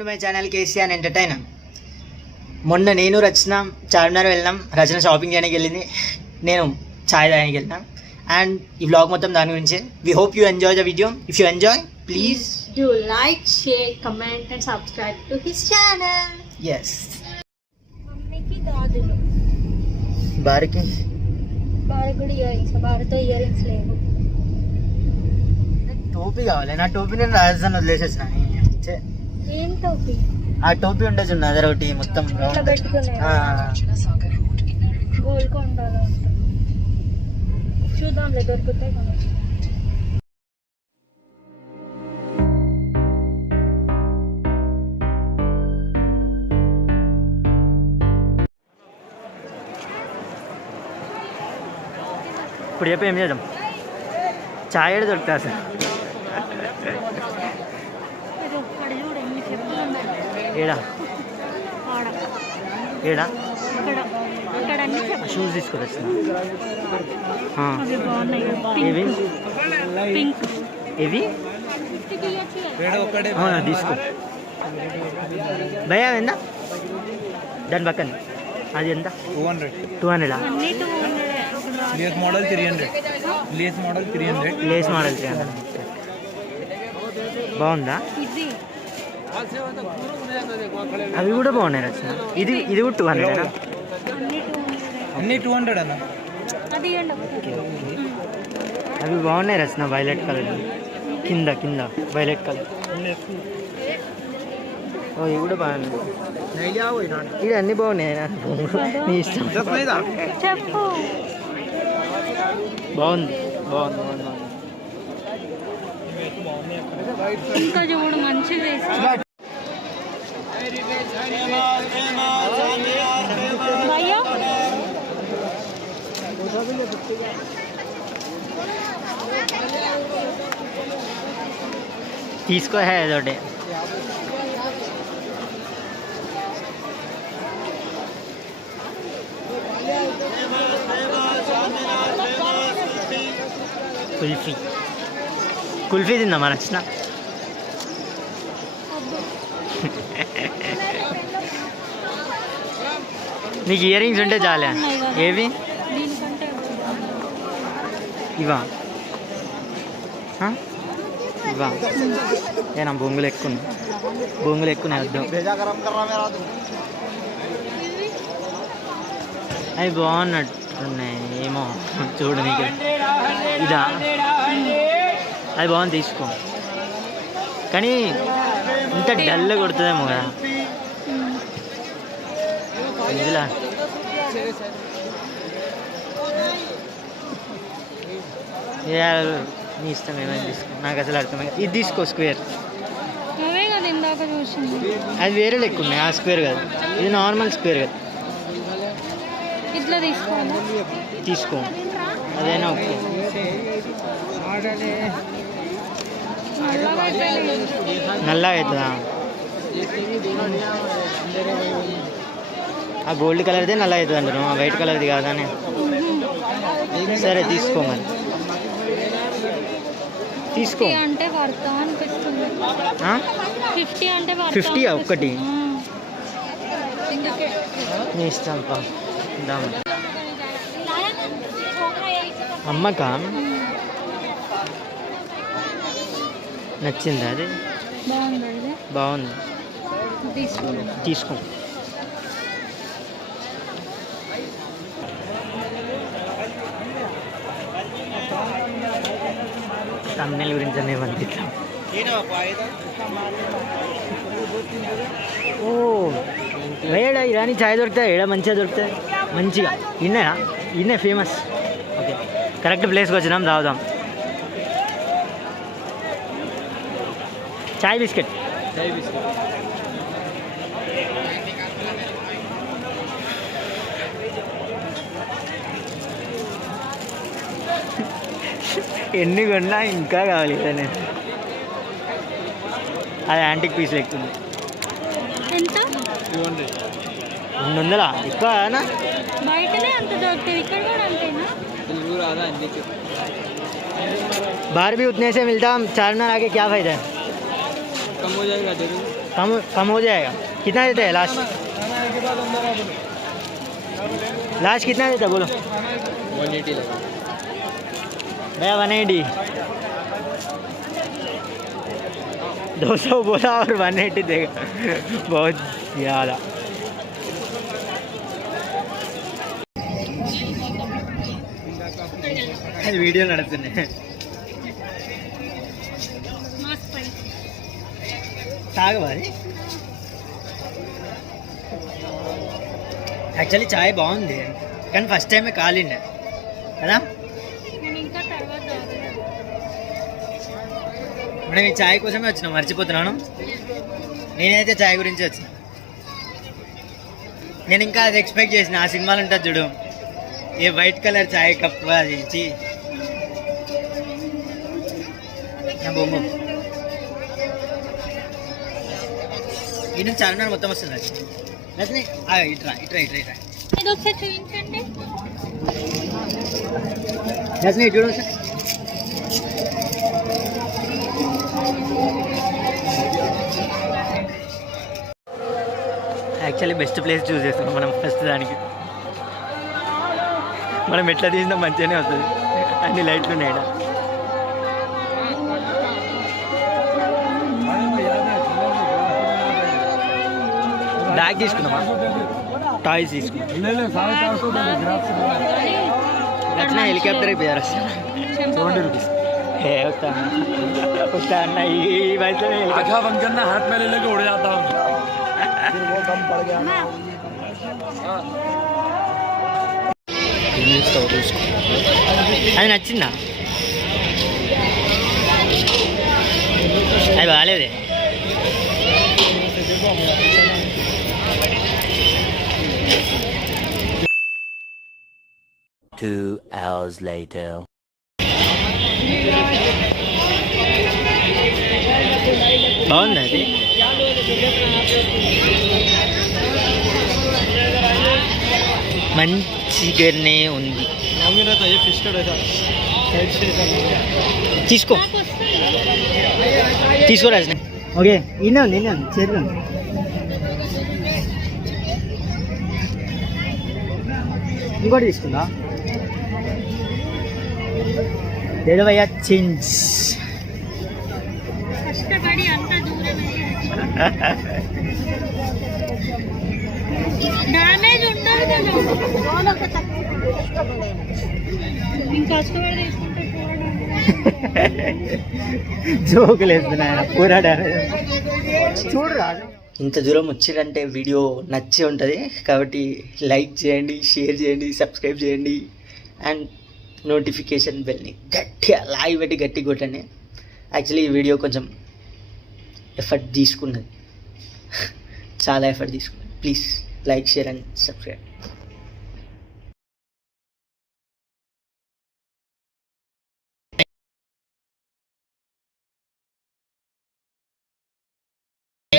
Welcome to my channel KCR entertainer. మొన్న నేను రచన చార్మినార్ వెళ్ళినాం. రచన షాపింగ్ చేయడానికి వెళ్ళింది, నేను ఛాయ్ తాగడానికి వెళ్ళినాం. అండ్ ఈ వ్లాగ్ మొత్తం దాని గురించే. We hope you enjoy the video. If you enjoy please do like, share, comment and subscribe to his channel. yes. మమ్మీకి గాజులు, బారికి కూడా ఇయరింగ్స్, భారతో ఇయరింగ్స్ లేవు. టోపీ కావాలి. నా టోపీ నేను రాజస్థాన్ వదిలేసేసిన. ఏం టోపీ? ఆ టోపీ ఉండొచ్చు నా దగ్గర ఒకటి మొత్తం ఇట్లా పెట్టుకునే గోల్కొండ చూద్దాంలే, దొరుకుతాయి కదా. ఇప్పుడు చెప్పి ఏం చేద్దాం? ఛాయ్ ఏడ దొరుకుతా సార్? ఏడా ఏడా షూస్ తీసుకొచ్చిన. ఇవి ఇవి తీసుకో భయ్యా. ఎంత దాని పక్కన? అది ఎంత? 200. Less model 300. Lay's model 300. బాగుందా? అవి కూడా బాగున్నాయి రచన. ఇది కూడా 200. అన్ని 200 అన్న. అవి బాగున్నాయి రచన, వైలెట్ కలర్. కింద వైలెట్ కలర్. ఓ ఇవి కూడా బాగున్నాయి. ఇవి అన్నీ బాగున్నాయి. నీ ఇష్టం. చెప్పు. బాగుంది. ఇంకా చూడు, మంచిది. తీసుకో ఏదోటి. కుల్ఫీ తిందామా నచ్చిన? నీకు ఇయర్ రింగ్స్ ఉంటే చాలే. ఏవి? ఇవా ఏనా? బొంగులు ఎక్కువ వద్దాం. అవి బాగున్నట్టున్నాయి ఏమో, చూడు నీకు. ఇదా? అది బాగుంది, తీసుకో. కానీ ఇంత డల్ కొడుతుందేమో కదా. ఇదిలా నీ ఇష్టం, ఏమైనా తీసుకో. నాకు అసలు అర్థమైంది. ఇది తీసుకో, స్క్వేర్. అది వేరే లెక్క ఉన్నాయి. ఆ స్క్వేర్ కదా, ఇది నార్మల్ స్క్వేర్ కదా. ఇట్లా తీసుకో. అదేనా ఓకే. నల్లగా అవుతుందా? ఆ గోల్డ్ కలర్దే నల్లగా అవుతుంది అంటారు, ఆ వైట్ కలర్ది కాదని. సరే తీసుకో మరి. తీసుకో. 50 ఒక్కటి. నీ ఇష్టం. అమ్మక నచ్చిందా? అది బాగుంది, తీసుకో. తమిళ గురించి అనేవండి. ఓ ఏడా ఇరానీ ఛాయ్ దొరుకుతాయి? ఏడా మంచిగా దొరుకుతాయి, మంచిగా. ఇన్నే ఫేమస్. ఓకే, కరెక్ట్ ప్లేస్కి వచ్చినాం, తాగుదాం. చాయ్ బిస్కెట్. ఎన్ని కొన్నా ఇంకా కావాలి. అది యాంటిక్ పీస్ లెక్కుంది. 200 ఎక్కువనా? బయటనే అంత దొరుకుతుంది, ఇక్కడ కూడా అంతేనా? बाहर भी उतने से मिलता, चारमीनार आके क्या फ़ायदा है? कम हो जाएगा जरूर. कम हो जाएगा. कितना देते हैं लास्ट? लास्ट कितना देता है बोलो? 180 लगा. भैया 180. 200 बोला और 180 देगा. बहुत ज़्यादा. వీడియో నడుస్తున్నాయి. తాగవాలి. యాక్చువల్లీ చాయ్ బాగుంది కానీ ఫస్ట్ టైమే కాలిండే కదా. మనం ఈ చాయ్ కోసమే వచ్చినాం, మర్చిపోతున్నాను. నేనైతే చాయ్ గురించి వచ్చిన. నేను ఇంకా అది ఎక్స్పెక్ట్ చేసిన, ఆ సినిమాలు ఉంటుంది చూడు, ఏ వైట్ కలర్ చాయ్ కప్ అది ఇచ్చి నా బొమ్మ ఈ నుంచి చార్మినార్ మొత్తం వస్తుంది. అది ఇట్రా ఇట్రా ఇట్రా ఇట్రా చూపించండి. రజనీ ఇటు చూడు. యాక్చువల్లీ బెస్ట్ ప్లేస్ చూస్ చేస్తున్నాం మనం ఫస్ట్ దానికి. మనం ఎట్లా తీసినా మంచిగానే వస్తుంది. అన్ని లైట్లు ఉన్నాయి. బ్యాగ్ తీసుకున్నామా? టాయ్స్ తీసుకున్నాం. అట్లా హెలికాప్టర్ అయిపోయారు. 20 రూపీస్. వస్తా అన్న ఈ వయసులో हाथ में ले लेके उड़ जाता हूँ. అది నచ్చిందా? అది బాగాలేదే. Two hours later. బాగుంది అది. మంచిగానే ఉంది. తీసుకో తీసుకో రాజు. ఓకే ఇన్నే ఉంది చేతిలో ఉంది. ఇంకోటి తీసుకుందా? Delivery change. కష్టపడి అంత దూరం డ్యామేజ్ ఉండదు కదా. ఇంకా కష్టపడి జోకులు వేస్తున్నాయి పూరా డ్యామేజ్. చూడరా ఇంత దూరం వచ్చిరంటే వీడియో నచ్చి ఉంటుంది కాబట్టి లైక్ చేయండి, షేర్ చేయండి, సబ్స్క్రైబ్ చేయండి అండ్ నోటిఫికేషన్ బెల్ని గట్టిగా లాగి పెట్టి గట్టి కొట్టండి. యాక్చువల్లీ ఈ వీడియో కొంచెం ఎఫర్ట్ తీసుకున్నది, చాలా ఎఫర్ట్ తీసుకున్నది. Please like, share and subscribe.